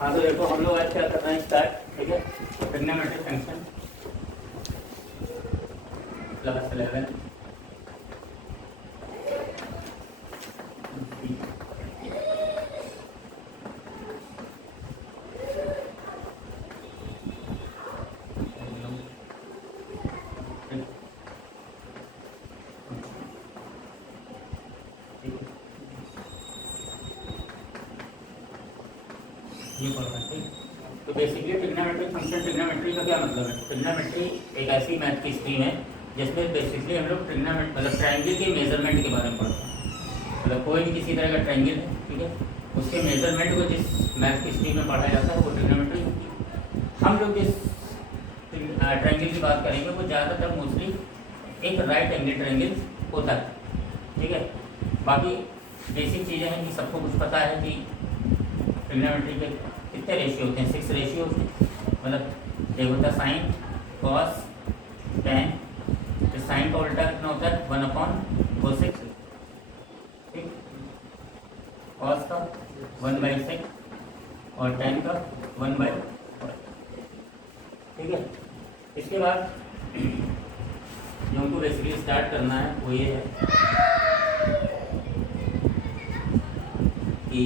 हाँ तो देखो हम लोग आज क्या करना है स्टार्ट, ठीक है। ट्रिग्नोमेट्रिक फंक्शन क्लास 11 ये पढ़ना है, ठीक। तो बेसिकली ट्रिग्नोमेट्रिक फंक्शन, ट्रिग्नोमेट्री का क्या मतलब है? ट्रिग्नोमेट्री एक ऐसी मैथ की स्ट्रीम है जिसमें बेसिकली हम लोग ट्रिग्नोमेट्री मतलब ट्रायंगल के मेजरमेंट के बारे में पढ़ते हैं। मतलब कोई भी किसी तरह का ट्रायंगल है, ठीक है, उसके मेजरमेंट को जिस मैथ की स्ट्रीम में पढ़ाया जाता है वो ट्रिग्नोमेट्री होती है। हम लोग जिस ट्रायंगल की बात करेंगे वो ज़्यादातर मोस्टली एक राइट एंगल ट्रायंगल होता है, ठीक है। बाकी बेसिक चीज़ें हैं कि सबको कुछ पता है कि ट्रिग्नोमेट्री के कितने रेशियो होते हैं? 6 रेशियो होते हैं। मतलब एक होता है साइन, कॉस, टेन। तो साइन का उल्टा कितना होता है? 1/cos6, ठीक। कॉस का 1/6 और टेन का 1/4, ठीक है। इसके बाद जो हमको बेसिकली स्टार्ट करना है वो ये है कि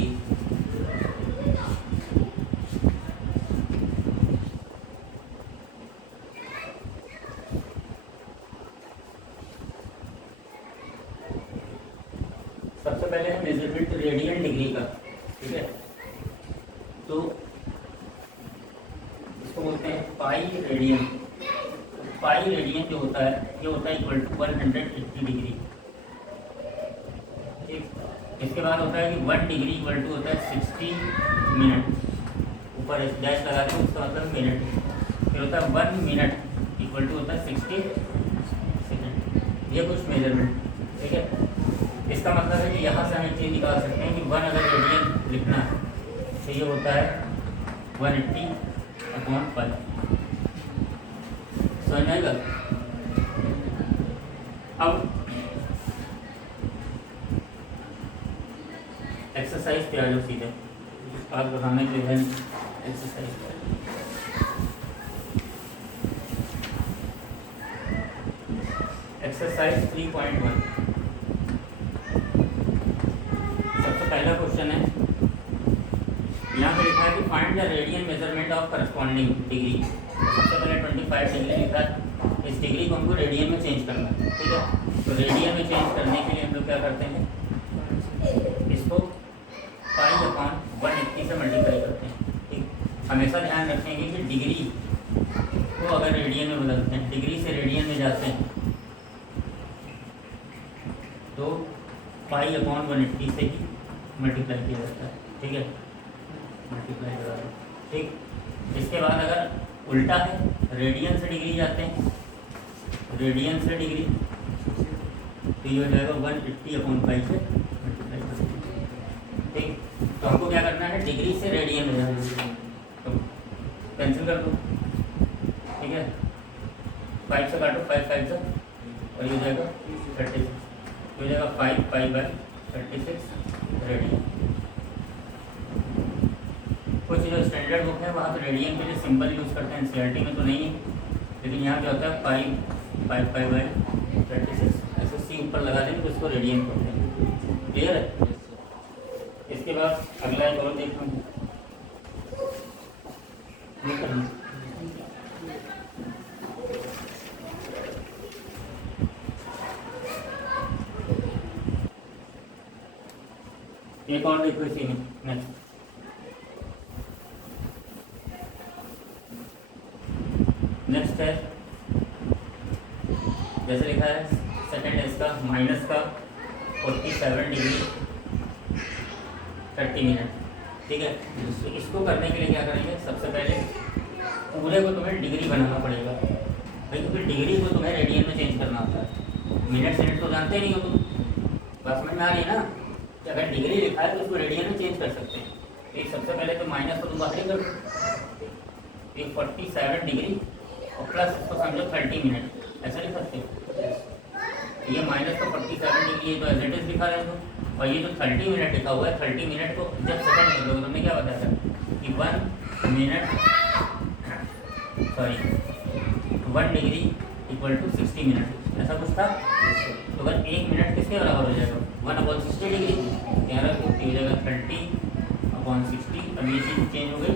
सबसे पहले है मेजरमेंट रेडियन डिग्री का, ठीक है। तो इसको बोलते हैं पाई रेडियन। पाई रेडियन जो होता है ये होता है इक्वल टू 180 डिग्री, ठीक। इसके बाद होता है कि 1 डिग्री इक्वल टू होता है 60 मिनट। ऊपर डैश लगा के उसका मतलब मिनट। फिर होता है 1 मिनट इक्वल टू होता है 60 सेकेंड। ये कुछ मेजरमेंट, ठीक है। इसका मतलब है कि यहाँ से हम एक चीज़ निकाल सकते हैं कि 1 अगर रेडियन लिखना है तो ये होता है 180/5। समझ आएगा? अब एक्सरसाइज पे आ जाओ सीधे। आज बताने के लिए है एक्सरसाइज पे। एक्सरसाइज 3.1 पहला क्वेश्चन है। यहाँ पे लिखा है कि find the radian measurement of corresponding degree. सबसे पहले 25 डिग्री लिखा है। इस डिग्री को हमको रेडियन में चेंज करना है, ठीक है। तो रेडियन में चेंज करने के लिए हम लोग क्या करते हैं, इसको पाई/180 से मल्टीप्लाई करते हैं, ठीक। हमेशा ध्यान रखेंगे कि डिग्री को अगर रेडियन में बदलते हैं, डिग्री से रेडियन में जाते हैं तो पाई/180 से ही मल्टीप्लाई किया जाता है, ठीक है। मल्टीप्लाई करा दो, ठीक। इसके बाद अगर उल्टा है, रेडियन से डिग्री जाते हैं, रेडियन से डिग्री, तो ये हो जाएगा 180/5 से मल्टीप्लाई कर दो, ठीक। तो हमको क्या करना है, डिग्री से रेडियन में जाना है, तो कैंसिल कर दो, ठीक है। 5 से काटो, 5 5 से, और ये हो जाएगा 36, हो जाएगा 5π/36 रेडियन। कुछ जो स्टैंडर्ड बुक है वहाँ पे रेडियन के लिए सिंबल यूज़ करते हैं, एनसीईआरटी में तो नहीं है, लेकिन यहाँ क्या होता है 5π/36 ऐसे सी ऊपर लगा देंगे तो इसको रेडियन कहते हैं। क्लियर है? इसके बाद अगला एक और देखना नहीं करना। एक और देखो इसी में। नेक्स्ट है, जैसे लिखा है सेकेंड है इसका माइनस का 47 डिग्री 30 मिनट, ठीक है। तो इसको करने के लिए क्या करेंगे, सबसे पहले पूरे को तुम्हें डिग्री बनाना पड़ेगा भाई, क्योंकि डिग्री को तुम्हें रेडियन में चेंज करना होता है। मिनट तो जानते नहीं हो तुम, बस समझ में आ रही है ना कि अगर डिग्री लिखा है तो उसको रेडियन में चेंज कर सकते हैं। तो सबसे पहले तो माइनस को तुम बाहर ही कर दो, ये 47 डिग्री और प्लस इसको समझो 30 मिनट, ऐसा लिख सकते हो। ये माइनस तो 47 डिग्री है तो एज इट इज लिखा रहे हो, और ये जो 30 मिनट लिखा हुआ है, 30 मिनट को जब सेकंड में लोग तुमने क्या बताया था कि 1 minute sorry 1 degree equal to 60 minute, ऐसा कुछ था। तो अगर 1 मिनट किसके बराबर हो जाएगा 1/60 डिग्री, यहाँ हो जाएगा 30/60। अब ये चीज़ चेंज हो गई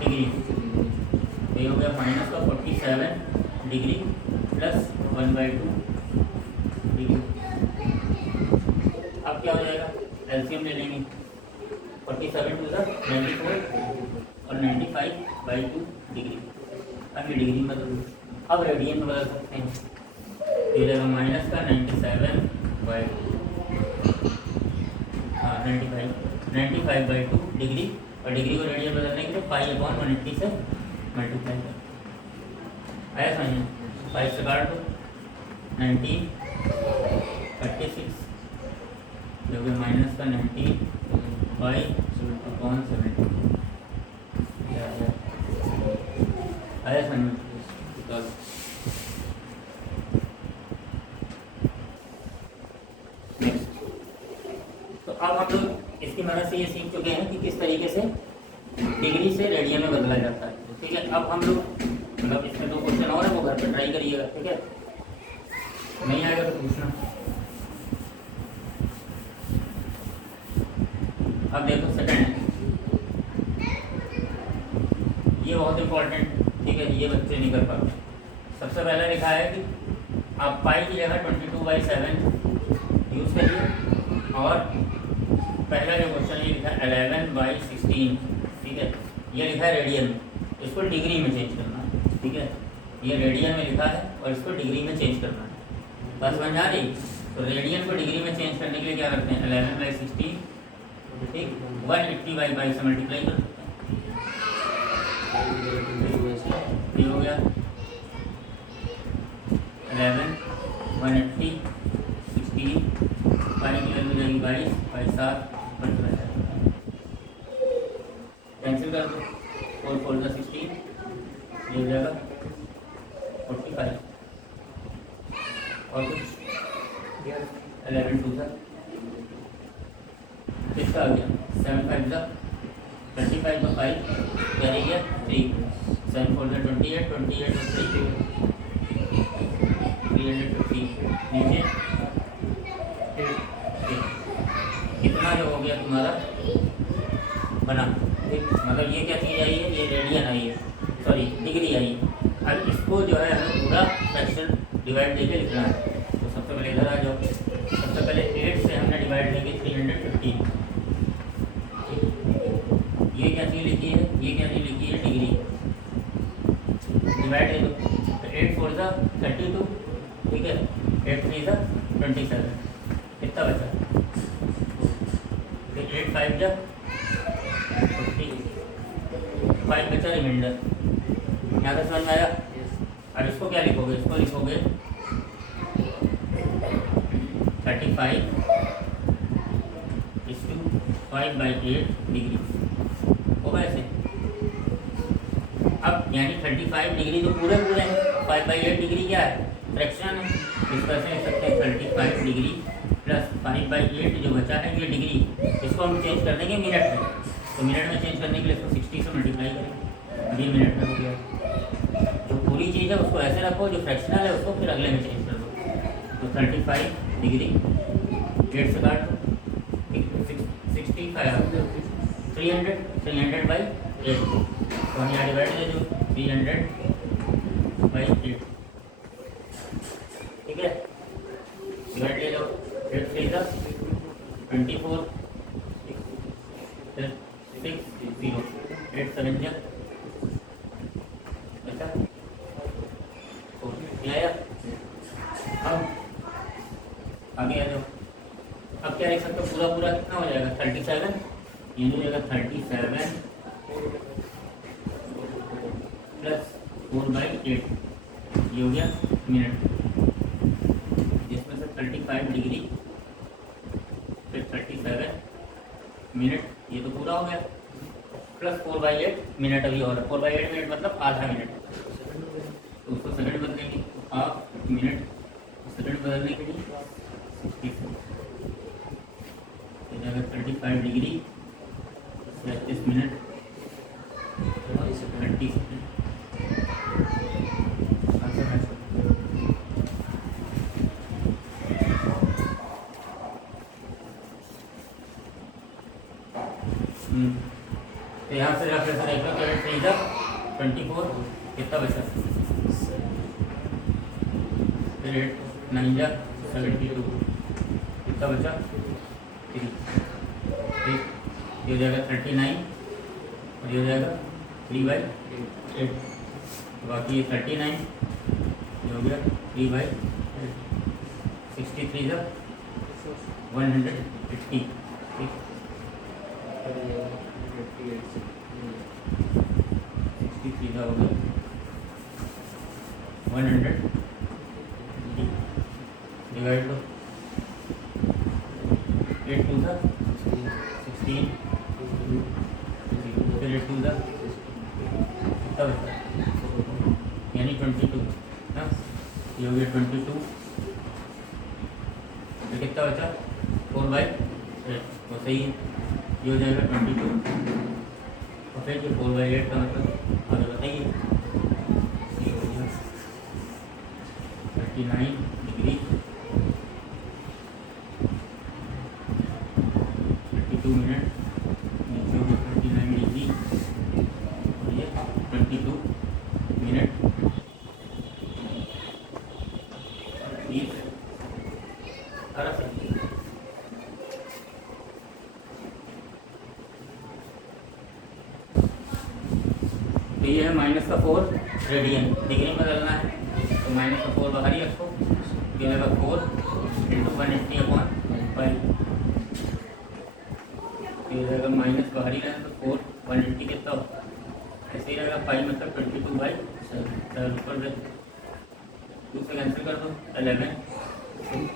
डिग्री, ये हो गया माइनस का 47 डिग्री प्लस 1/2 डिग्री। अब क्या हो जाएगा, एलसीएम ले लेंगे, 47 टू 94 और 95/2 डिग्री। अब ये डिग्री में बदल, अब रेडियन में बदल सकते हैं, ये रहेगा माइनस का 97/2 हाँ 95/2 डिग्री, और डिग्री को रेडियन बदलने के लिए पाई/180 से मल्टीप्लाई कर। आया समझ में, 5 से काट दो 19 36 जो कि माइनस का 95/70 आया समझ में। तो अब हम लोग इसकी मदद से ये सीख चुके हैं कि किस तरीके से डिग्री से रेडियन में बदला जाता है। ठीक है, अब हम लोग मतलब इसमें 2 क्वेश्चन और है, वो घर पर ट्राई करिएगा। ठीक है, नहीं आएगा तो पूछना। अब देखो सेकंड है, ये बहुत इंपॉर्टेंट। ठीक है, ये बच्चे नहीं कर पाते। सबसे पहले लिखा है कि आप पाई की जगह 22/7 यूज़ करिए, और पहला जो क्वेश्चन ये लिखा है 11/16। ठीक है, ये लिखा है रेडियन में, इसको डिग्री में चेंज करना है। ठीक है, ये रेडियन में लिखा है और इसको डिग्री में चेंज करना है। बस समझ आ रही। तो रेडियन को डिग्री में चेंज करने के लिए क्या करते हैं, 11/16 ठीक 180/5 से मल्टीप्लाई कर सकते हैं। ये हो गया 11 180 16 पाई की वैल्यू जाएगी 22 7 कैंसिल कर दो, 4 4 16 ये हो जाएगा 45 और कुछ 11 2 किसका आ गया 7 5 35/5 क्या रह गया 3 7 4 28 28 350 नीचे कितना जो हो गया तुम्हारा बना। ठीक, मतलब ये क्या चीज़ आई है, ये रेडियन आई है, सॉरी डिग्री आई है। अब इसको जो है हमें पूरा फ्रैक्शन डिवाइड देके लिखना है। तो सबसे पहले इधर आ जाओ, सबसे पहले 8 से हमने डिवाइड देंगे 315। ये क्या चीज़ लिखी है, ये क्या चीज़ लिखी है डिग्री, डिवाइड दे दो। तो 8 4 32 ठीक है, 8 3 27 कितना बचा, 8 5 5 बचा रिमाइंडर। यहाँ तक समझ में आया। अब इसको क्या लिखोगे, इसको लिखोगे 35 5/8 डिग्री होगा ऐसे। अब यानी 35 डिग्री तो पूरे पूरे हैं, 5/8 डिग्री क्या है फ्रैक्शन है, इस तरह से लिख सकते हैं 35 डिग्री प्लस 5/8 जो बचा है ये डिग्री, इसको हम चेंज कर देंगे मिनट में। तो मिनट में चेंज करने के लिए इसको 60 से मल्टीप्लाई करेंगे, अब ये मिनट में हो गया। जो पूरी चीज़ है उसको ऐसे रखो, जो फ्रैक्शनल है उसको फिर अगले में चेंज कर दो। तो 35 डिग्री 8 से काट दो 65 300/8 तो हम यहाँ डिवाइड दे दो 300/8 ठीक है, डिवाइड ले लो 8 3 24 6 0 8 7 अच्छा आया। अब आगे आ जाओ, अब क्या लिख सकते हो, पूरा पूरा कितना हो जाएगा 37, ये हो जाएगा 37 प्लस 4/8 ये हो गया मिनट, जिसमें से 35 डिग्री फिर 37 मिनट ये तो पूरा हो गया, प्लस 4/8 मिनट अभी और 4/8 मिनट मतलब आधा मिनट, तो उसको सेकंड बदलेंगे, हाफ मिनट सेकंड बदलने के लिए 60 जाएगा 35 डिग्री 36 मिनट 30 सेकेंड। आंसर है तो यहाँ से आप ऐसा देख लो 24 कितना बचा, फिर 8 9 जा 72 कितना बचा 3, ठीक। ये हो जाएगा 39 और ये हो जाएगा 3/8, बाकी ये 39 ये हो गया 3/8, 63 जा 180, ठीक। 63 का हो गया 100 डिवाइड लो 8 2 था 16, फिर 8 2 था कितना बचा, यानी 22 ना, ये हो गया 22, तो कितना बचा 4/8, वो सही है, ये हो जाएगा 22 और फिर ये 4/8 का मतलब आगे बताइए, ये हो गया 39 डिग्री 32 मिनट, नीचे हो गया 39 डिग्री और ये 22 मिनट 30 सेकंड। तो ये है -4 रेडियन, डिग्री में बदलना है तो -4 बाहर ही रखो, ये रहेगा 4 × 180/5, ये रहेगा माइनस बाहर ही रहेगा तो 4 180 कितना होता है, ऐसे ही रहेगा 5 मतलब 22/7 ऊपर 2 से कैंसिल कर दो 11, ठीक।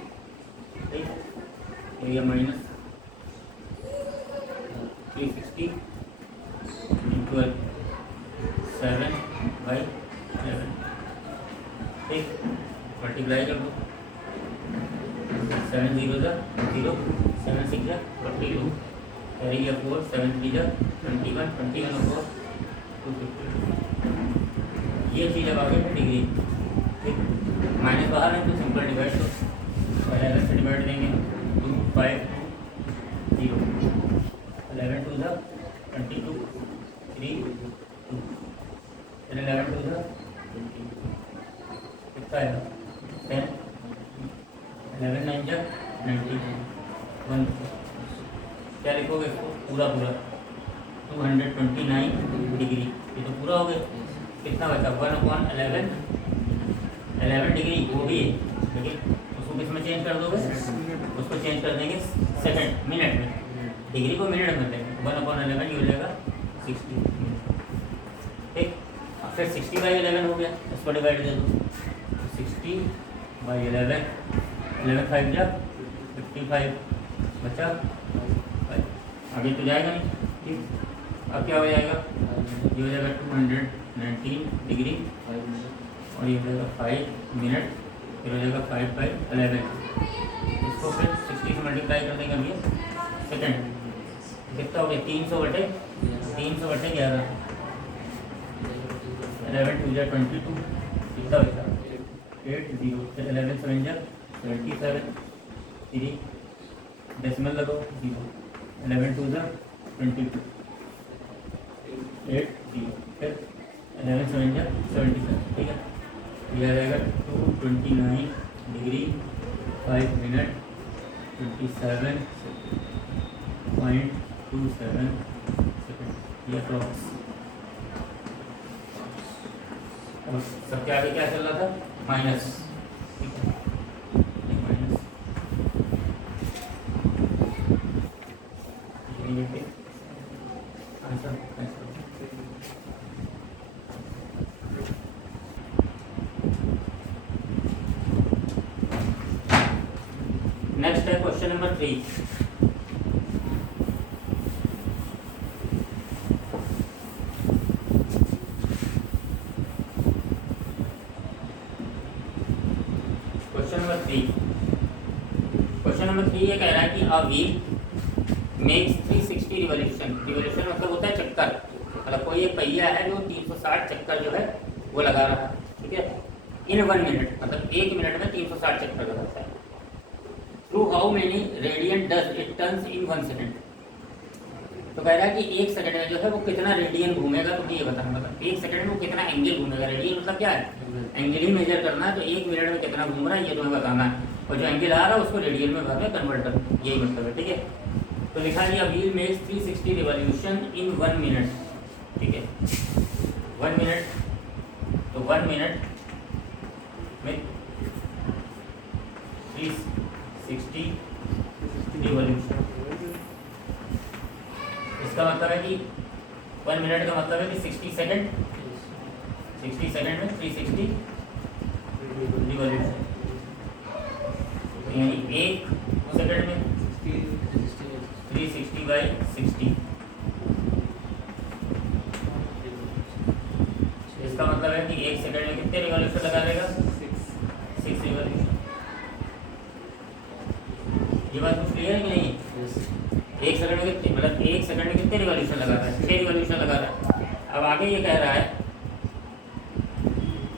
ये माइनस 360 × 7/7, ठीक, मल्टीप्लाई कर दो 7 0 जा 0, 7 6 जा 42, कैरी या 4, 7 3 जा 21, 21 और 4 250, ये चीज़ अब आगे डिग्री, ठीक। माइनस बाहर है तो सिंपल डिवाइड दो, पहले अलग से डिवाइड देंगे 2 5 0, 11 2 जा 22, 3 2, 11 2 जा 20, कितना आएगा 10, 11 9 जा 90, 1, क्या लिखोगे इसको पूरा 229 डिग्री, ये तो पूरा हो गया, कितना बचा 1/11, 11 डिग्री वो भी है, लेकिन उसको किस में चेंज कर दोगे, उसको चेंज कर देंगे सेकंड मिनट में, डिग्री को मिनट में देंगे 1/11 ये हो जाएगा 60, ठीक। फिर 60/11 हो गया, इसको डिवाइड दे दो 60/11, 11 5 जा 55 बचा 5, अभी तो जाएगा नहीं, ठीक। अब क्या हो जाएगा, ये हो जाएगा 219 डिग्री और ये हो जाएगा 5 मिनट, फिर हो जाएगा 5/11, इसको फिर 60 से मल्टीप्लाई कर देंगे अभी सेकेंड, कितना हो गया 300/11, 11 2 जा 22, कितना बचा 80, फिर 11 7 जा 27, 3 डेसिमल लगो 0, 11 2 जा 22, 8 0, फिर 11 7 जा 77, ठीक है। यह रहेगा 229 डिग्री 5 मिनट 27.27 सेकेंड, ये अप्रॉक्स। और सबके आगे क्या चल रहा था माइनस, ठीक है, माइनस आंसर। नेक्स्ट है क्वेश्चन नंबर 3। क्वेश्चन नंबर 3 ये कह रहा है कि a wheel makes 360 revolution. Revolution मतलब होता है चक्कर, मतलब कोई एक पहिया है जो 360 चक्कर जो है वो लगा रहा है, ठीक है, इन 1 मिनट, मतलब 1 मिनट में 360 चक्कर लगाता है। Through how many radian does it turns in 1 second. तो कह रहा है कि 1 सेकंड में जो है वो कितना रेडियन घूमेगा, तो ये बताना, मतलब 1 सेकंड में वो कितना एंगल घूमेगा। रेडियन मतलब क्या है, एंगल ही मेजर करना है, तो 1 मिनट में कितना घूम रहा है ये तुम्हें बताना है, और जो एंगल आ रहा है उसको रेडियन में बाद में कन्वर्ट करना, यही मतलब है, ठीक है। तो लिखा दिया wheel makes 360 revolution in 1 minute, ठीक है, 1 मिनट, तो 1 मिनट में 360 रिवॉल्यूशन। इसका मतलब है कि 1 मिनट का मतलब है कि 60 सेकंड, 60 सेकंड में 360 रिवॉल्यूशन, यानी 1 सेकंड में 360 बाई 60। इसका मतलब है कि 1 सेकंड में कितने रिवॉल्यूशन लगा लेगा, 6 रिवॉल्यूशन। ये बात कुछ क्लियर है कि नहीं? 1 सेकंड में कितने, मतलब 1 सेकंड में कितने रिवॉल्यूशन लगा रहा है, 6 रिवॉल्यूशन लगा रहा है। अब आगे ये कह रहा है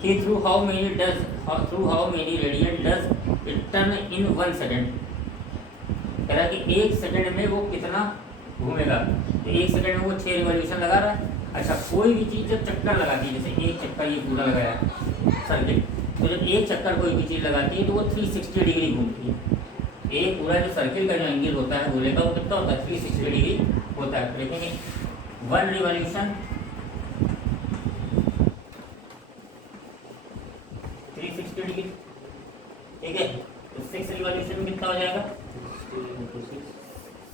कि through how many radian does it turn in 1 second. कह रहा है कि 1 सेकंड में वो कितना घूमेगा, तो 1 सेकंड में वो 6 रिवॉल्यूशन लगा रहा है। अच्छा, कोई भी चीज़ जब चक्कर लगाती है, जैसे एक चक्कर ये पूरा लगाया सर्किट, तो जब एक चक्कर कोई भी चीज़ लगाती है तो वो 360 डिग्री घूमती है। एक पूरा जो सर्किल का जो एंगल होता है गोले का वो कितना होता है, 360 डिग्री होता है। देखेंगे 1 रिवॉल्यूशन 360 डिग्री, ठीक है, तो 6 रिवॉल्यूशन में कितना हो जाएगा,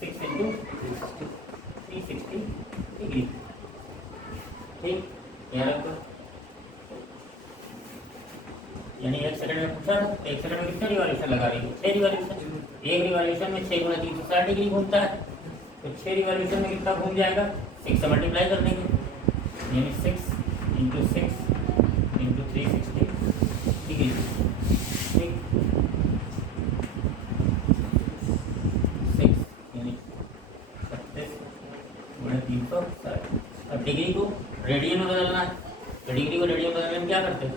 6 इंटू 360 डिग्री, ठीक, यहाँ रखो। यानी 1 सेकंड में पूछा था, 1 सेकंड में कितने रिवॉल्यूशन लगा रही है, 6 रिवॉल्यूशन। एक रिवॉल्यूशन में 6 गुना 360 डिग्री घूमता है, तो 6 रिवॉल्यूशन में कितना घूम जाएगा, 6 से मल्टीप्लाई कर देंगे, यानी 6 इंटू 6 इंटू 360 डिग्री, ठीक, 6 यानी 36 गुना 360। अब डिग्री को रेडियन में बदलना है, तो डिग्री को रेडियन बदलने में क्या करते हैं,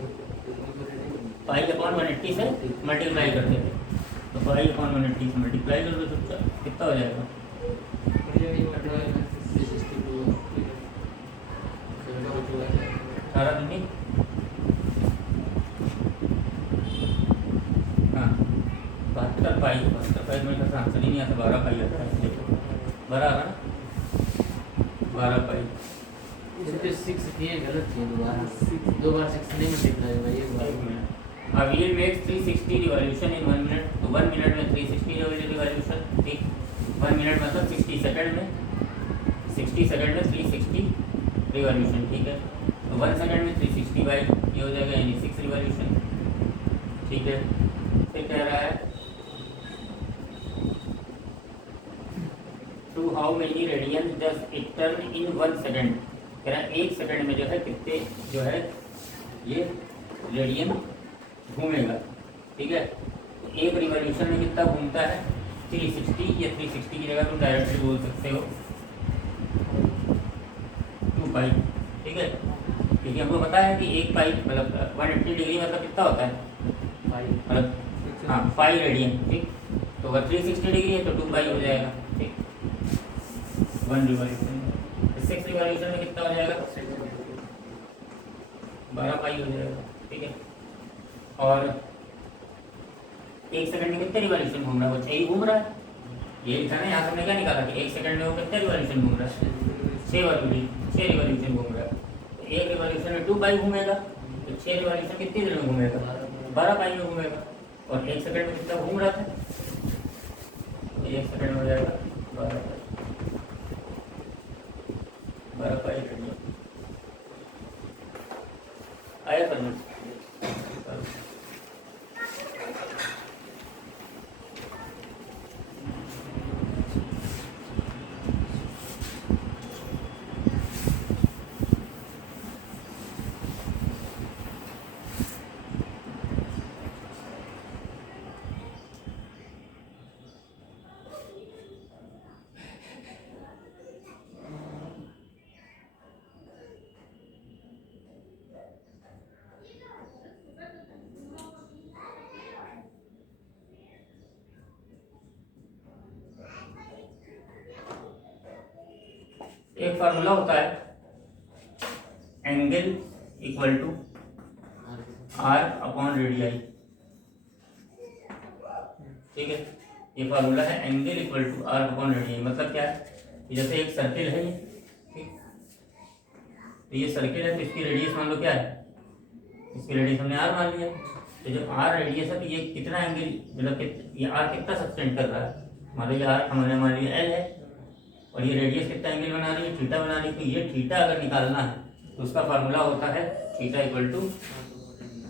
पाई अपॉन 180 से मल्टीप्लाई करते थे, तो पाई अपॉन 180 से मल्टीप्लाई कर दो, तो कितना हो जाएगा, 18 दूनी, हाँ 72 पाई, 72 पाई में तो आंसर ही नहीं आता, 12 पाई आता है, देखो 12 आ रहा ना, 12 पाई। 6 किए गलत किए, दो बार 6 नहीं मल्टीप्लाई होगा, एक बार। अब ये मेक्स 360 रिवॉल्यूशन इन 1 मिनट, तो 1 मिनट में 360 रिवॉल्यूशन, ठीक, 1 मिनट मतलब 60 सेकंड में, 60 सेकंड में 360 रिवॉल्यूशन, ठीक है, तो 1 सेकंड में 360 बाई ये हो जाएगा, यानी 6 रिवॉल्यूशन, ठीक है। फिर कह रहा है to how many radian does it turn in 1 second. कह रहा है 1 सेकंड में जो है कितने जो है ये रेडियन घूमेगा, ठीक है, एक रिवॉल्यूशन में कितना घूमता है, 360, या 360 की जगह तुम डायरेक्टली बोल सकते हो 2 पाई, ठीक है, क्योंकि हमको पता है कि एक पाई मतलब 180 डिग्री मतलब कितना होता है, मतलब हाँ 5 रेडियन, ठीक, तो अगर 360 डिग्री है तो 2 पाई हो जाएगा, ठीक, 1 रिवॉल्यूशन। 6 रिवॉल्यूशन में कितना हो जाएगा, 12 पाई हो जाएगा, ठीक है। और 1 सेकंड में कितने रिवॉल्यूशन घूम रहा है, वो 6 ही घूम रहा है, ये लिखा ना, यहाँ हमने क्या निकाला कि 1 सेकंड में वो कितने रिवॉल्यूशन घूम रहा है, 6 रिवॉल्यूशन घूम रहा है, तो एक रिवॉल्यूशन में 2 पाई घूमेगा, तो 6 रिवॉल्यूशन कितनी देर में घूमेगा, 12 पाई में घूमेगा, और 1 सेकंड में कितना घूम रहा था, 1 सेकंड में हो जाएगा 12 पाई, 12 पाई आया समझ। एक फार्मूला होता है angle equal to r upon radii, ठीक है। ये फार्मूला है angle equal to r upon radii. मतलब क्या है, जैसे एक सर्किल है ये, ठीक, तो ये सर्किल है तो इसकी रेडियस मान लो क्या है, इसकी रेडियस हमने आर मान लिया। तो जब आर रेडियस है तो ये कितना एंगल, मतलब ये आर कितना सब्सटेंड कर रहा है, मान लो ये आर हमने मान लिया एल है और ये रेडियस कितना एंगल बना रही है, थीटा बना रही है। तो ये थीटा अगर निकालना है तो उसका फार्मूला होता है theta equal to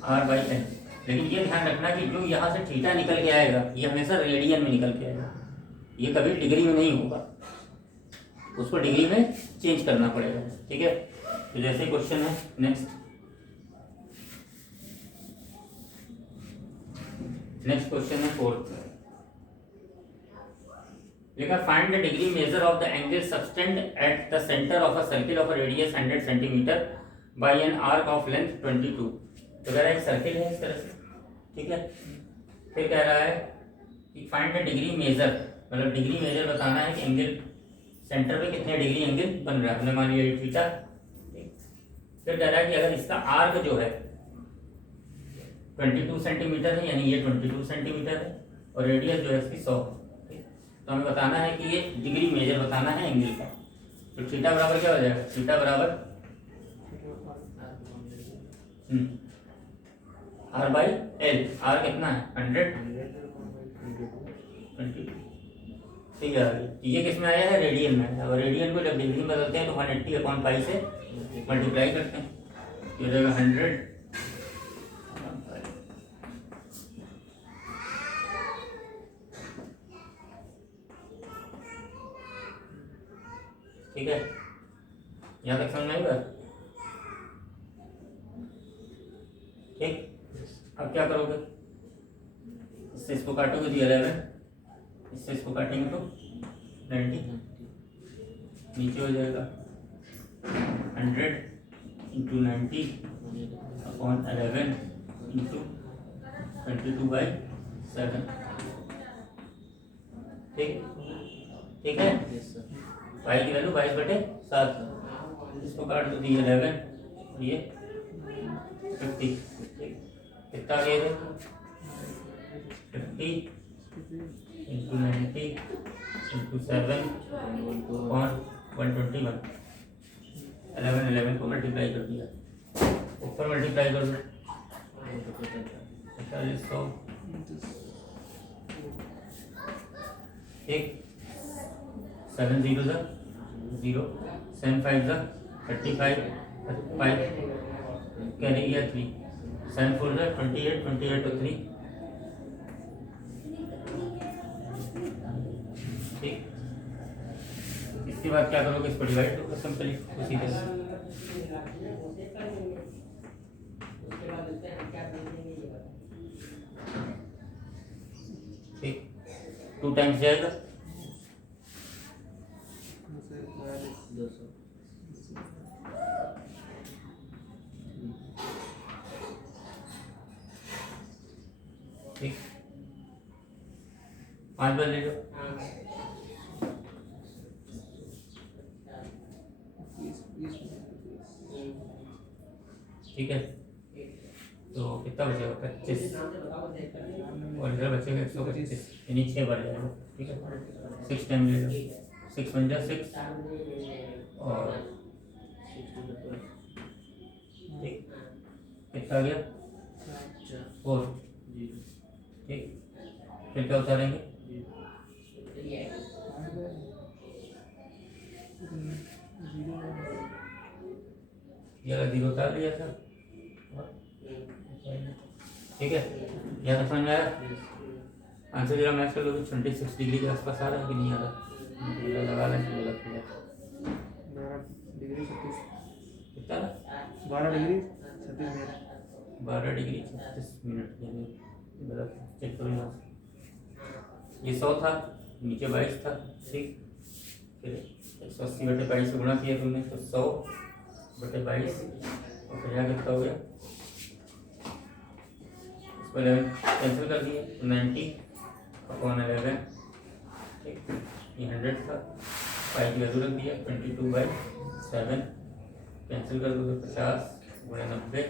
r by l. लेकिन ये ध्यान रखना कि जो यहाँ से थीटा निकल के आएगा ये हमेशा रेडियन में निकल के आएगा, ये कभी डिग्री में नहीं होगा, उसको डिग्री में चेंज करना पड़ेगा, ठीक है। तो जैसे क्वेश्चन है नेक्स्ट क्वेश्चन है फोर्थ, लिखा find the degree measure of the angle subtend at the centre of a circle of a radius 100 centimetre bye N arc of length 22। तो कह रहा है एक सर्किल है इस तरह से, ठीक है। फिर कह रहा है कि फाइंड द डिग्री मेजर, मतलब डिग्री मेजर बताना है कि एंगल सेंटर पे कितने डिग्री एंगल बन रहा है, हमने मान लिया थीटा। फिर कह रहा है कि अगर इसका आर्क जो है 22 सेंटीमीटर है, यानी ये 22 सेंटीमीटर है और रेडियस जो है इसकी 100 है, तो हमें बताना है कि ये डिग्री मेजर बताना है एंगल का। तो थीटा बराबर क्या हो जाएगा, थीटा बराबर आर बाई एल। आर कितना है 100, 22, ठीक है। ये किस में आया है, रेडियन में आया, और रेडियन को जब डिग्री में बदलते हैं तो 180/π से मल्टीप्लाई करते हैं, ये हो जाएगा 100। ठीक है, यहाँ तक समझ में आई बात, ठीक। अब क्या करोगे, इससे इसको काटोगे तो 11, इससे इसको काटेंगे तो 90, नीचे हो जाएगा 100 इंटू 90/11 इंटू 22/7, ठीक, ठीक है। पाई की वैल्यू 22/7, इसको काट दो, 11 ये 50, कितना आ गया 50 इंटू 90 इंटू 7/121, 11 को मल्टीप्लाई कर दिया, ऊपर मल्टीप्लाई कर दो 4500, ठीक। 7 0 0, 7 5 35, 5 कैरी गया 3, 7 4 28, 28 तो 3, ठीक। इसके बाद क्या करोगे, इसको डिवाइड करो सिंपली उसी तरह, ठीक। 2 टाइम्स जाएगा 200, ठीक। 5 बार ले लो, ठीक है। तो कितना बचेगा 25 और इधर बचेगा 125, यानी 6 बार जाएगा, ठीक है। 6 टाइम ले लो, 6 बन जा 6 और ठीक, कितना आ गया 4, ठीक। फिर क्या उतारेंगे, ये 0 उतार दिया था, ठीक है। यहाँ तक समझ में आया। आंसर जरा मैच कर लो, 26 डिग्री के आसपास आ रहा है कि नहीं आ रहा, लगा लें गलत हो गया, 12 डिग्री 36 कितना 12 डिग्री 36 मिनट 12 डिग्री 36 मिनट, यानी गलत, चेक करो यहाँ से। ये 100 था, नीचे 22 था, ठीक। फिर 180/22 से गुणा किया तुमने तो 100/22 और फिर यहाँ कितना हो गया, इसको 11 कैंसिल कर दिए तो 90/11, ठीक। ये 100 था फाइव की वैल्यू रख दिया 22/7 कैंसिल कर दो तो 50/90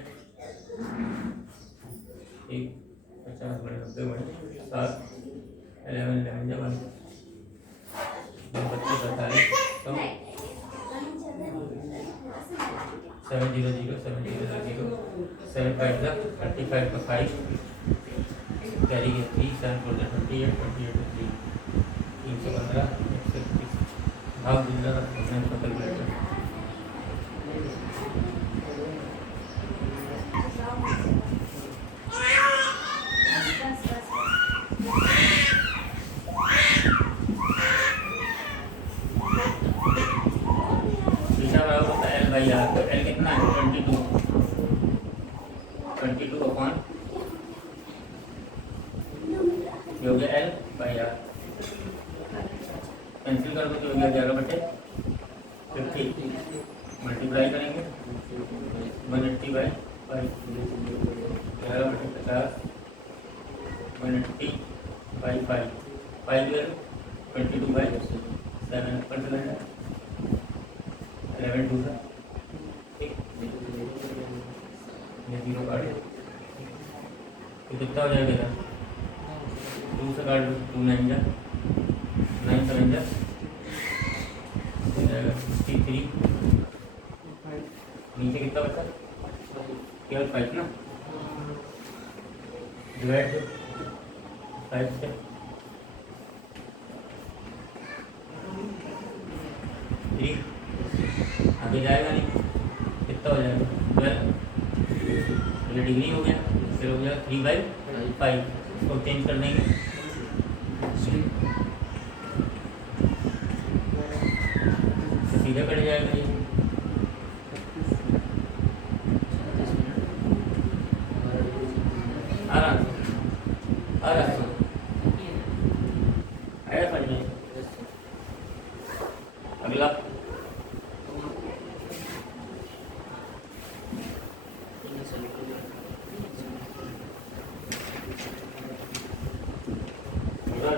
एक 50/90 7 11 जब 25 48 तो 700 700 7 5 35 का 5 कैरी के 3 7 4 28 28 3 315 131 भाग दूसरा अपने कैलकुलेटर थीटा बराबर होता है L/R। तो L कितना है 22 अपॉन ये हो गया L/R। कैंसिल कर दो तो हो गया 11/50 मल्टीप्लाई करेंगे 180/5 11/50 180/5 5 22/7 पर चला जाए 11 2 सा ठीक ये 0 काट तो कितना हो जाएगा 2 से काट 2 9 जा 9 7 जा हो जाएगा 63 नीचे कितना बचा केवल 5 ना डिवाइड 5 से 3 आगे जाएगा नहीं कितना हो जाएगा 12 ये डिग्री हो गया फिर हो गया 3/5 इसको चेंज कर देंगे सीधे कट जाएगा ये आराम से आया समझ में अगला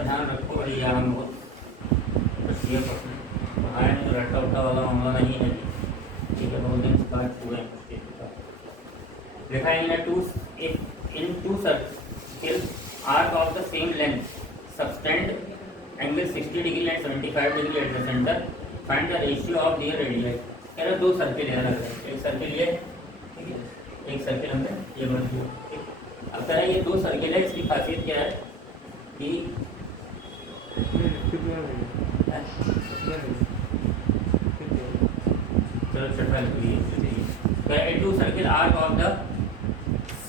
ध्यान रखो भैया हम बहुत ये पढ़ाए में रट्टा उट्टा वाला मामला नहीं है ठीक है बहुत दिन से बात हुए हैं लिखा है in two circles arc of the same length subtend angle 60 degree and 75 degree at the center find the ratio of their radii कह रहा दो सर्किल है अलग एक सर्किल ये ठीक है एक सर्किल हमने ये बना दिया ठीक अब कह रहा है ये दो सर्किल है इसकी खासियत क्या है कि चलो चटवाल two circle arc of the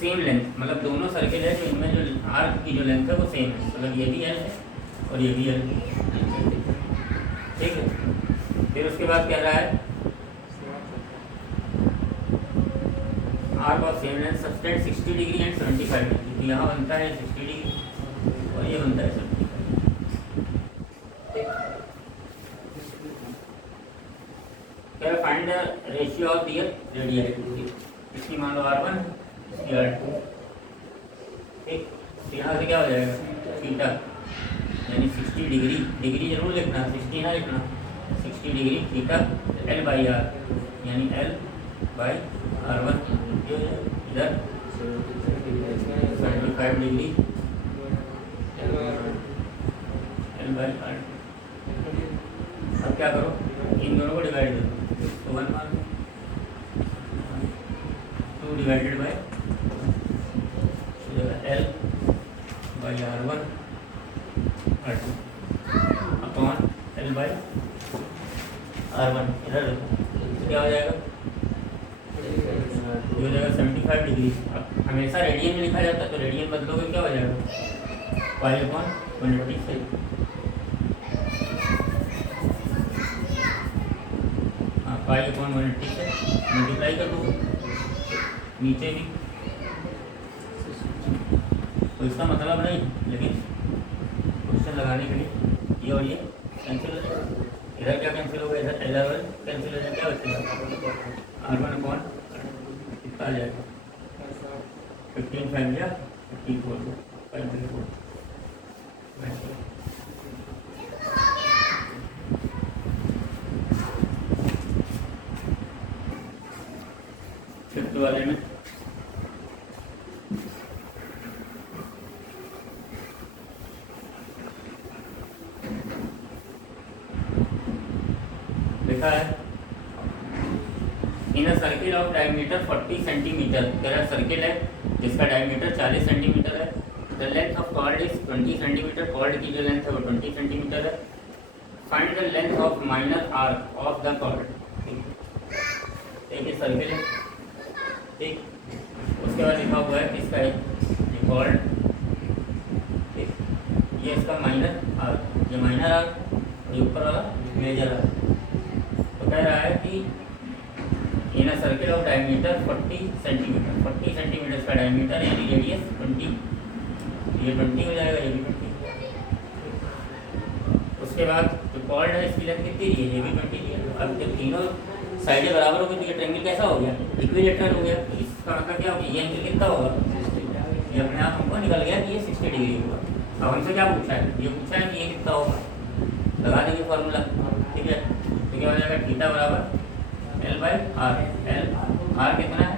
same length मतलब दोनों सर्किल है जो इनमें जो आर्क की जो लेंथ है वो सेम है मतलब ये भी एल है और ये भी एल ठीक है फिर उसके बाद कह रहा है arc of same length subtend 60 degree and 75 degree तो यहाँ बनता है 60 डिग्री और ये बनता है 75 find the ratio of their radius इसकी मान लो R1 इसकी R2 ठीक तो यहाँ से क्या हो जाएगा थीटा यानी 60 डिग्री डिग्री जरूर लिखना 60 ना लिखना 60 डिग्री थीटा L/R यानी L/R1 इधर 75 डिग्री L/R अब क्या करो इन दोनों को डिवाइड करो तो 1 मान 2 divided by L/R1 R2 upon L/R1 इधर क्या हो जाएगा ये हो जाएगा 75 डिग्री अब हमेशा रेडियन में लिखा जाता है तो रेडियन बदलोगे क्या हो जाएगा π/126 π/180 से मल्टीप्लाई कर दो नीचे भी तो इसका मतलब नहीं लेकिन क्वेश्चन लगाने के लिए ये और ये कैंसिल हो जाएगा इधर क्या कैंसिल होगा इधर L/R1 कैंसिल हो जाएगा क्या बचेगा R1 अपॉन कितना आ जाएगा 15 5 या 54 5 4 वाले में लिखा है in a circle of diameter 40 centimetre. तेरा सर्किल है जिसका डायमीटर 40 सेंटीमीटर है। The length of chord is 20 centimetre. Chord की जो लेंथ है वो 20 सेंटीमीटर है। Find the length of minor arc of the chord. एक ही सर्किल है, ठीक। उसके बाद लिखा हुआ है इसका ये कॉर्ड, ठीक। ये इसका माइनर आर्क, ये माइनर आर्क और ये ऊपर वाला मेजर आर्क। तो कह रहा है कि in a circle of diameter 40 centimetre, 40 centimetre का डायमीटर यानी रेडियस 20, ये 20 हो जाएगा, ये भी 20। उसके बाद जो कॉर्ड है इसकी लेंथ कितनी दी है, ये भी 20 दी है। अब जब तीनों साइडें बराबर हो गई तो ये ट्रायंगल कैसा हो गया, इक्विलेटरल हो गया। तो इसका मतलब क्या हो गया, ये एंगल कितना होगा, ये अपने आप हमको निकल गया कि ये 60 डिग्री होगा। अब हमसे क्या पूछा है, ये पूछा है कि ये कितना होगा, लगा देंगे फॉर्मूला, ठीक है। तो क्या हो जाएगा, थीटा बराबर L/R। R कितना है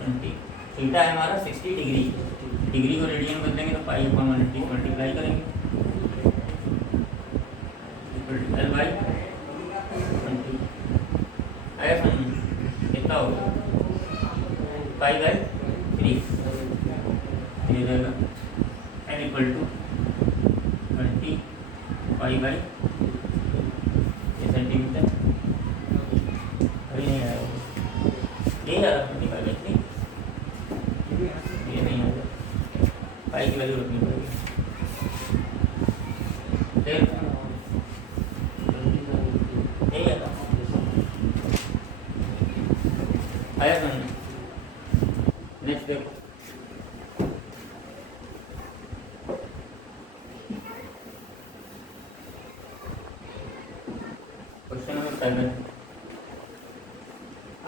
20, थीटा है हमारा 60 डिग्री। डिग्री को रेडियन बदलेंगे तो π/180 मल्टीप्लाई करेंगे L/20 आया समझ, कितना होगा π/3 ये रहेगा n = 20 π/, ये सेंटीमीटर। अभी नहीं आया ये आ रहा 20/3, ये नहीं आया, पाई की वैल्यू रखनी पड़ेगी। फिर यही आता आया समझ। नेक्स्ट देखो, क्वेश्चन नंबर 7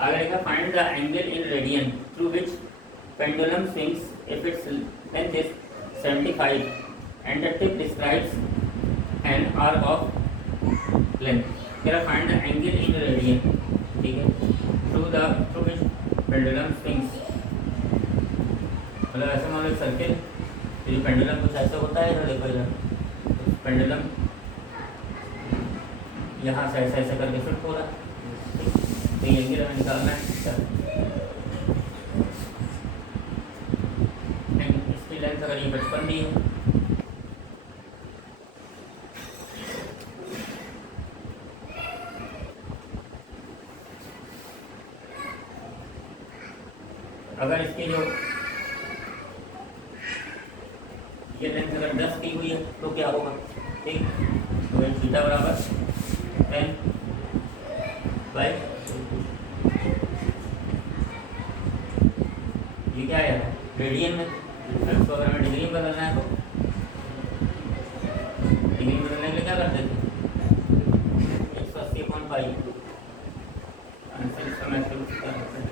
आगे लिखा, find the angle in radian through which pendulum swings if its length is 75 and the tip describes an arc of length. तेरा find the angle in radian, ठीक है, थ्रू विच पेंडुलम स्विंग्स। मतलब ऐसे मान लो circle, जो pendulum कुछ ऐसे होता है, देखो इधर पेंडुलम यहाँ से ऐसे ऐसे करके शिफ्ट हो रहा है, तो ये एंगल हमें निकालना है। इसकी लेंथ अगर ये 55 दी है, अगर इसकी जो ये लेंथ अगर 10 दी हुई है तो क्या होगा, ठीक। तो थीटा बराबर 10 बाई, ये क्या है रेडियन में। इसको अगर हमें डिग्री में बदलना है तो डिग्री में बदलने के लिए क्या करते थे, 180/π। आंसर इसका मैथ क्या होता है,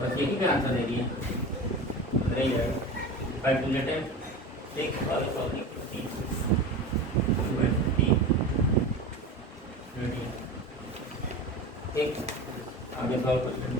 बस एक ही का आंसर दे दिया, रह जाएगा कैलकुलेटर देख ठीक। आगे सॉल्व क्वेश्चन।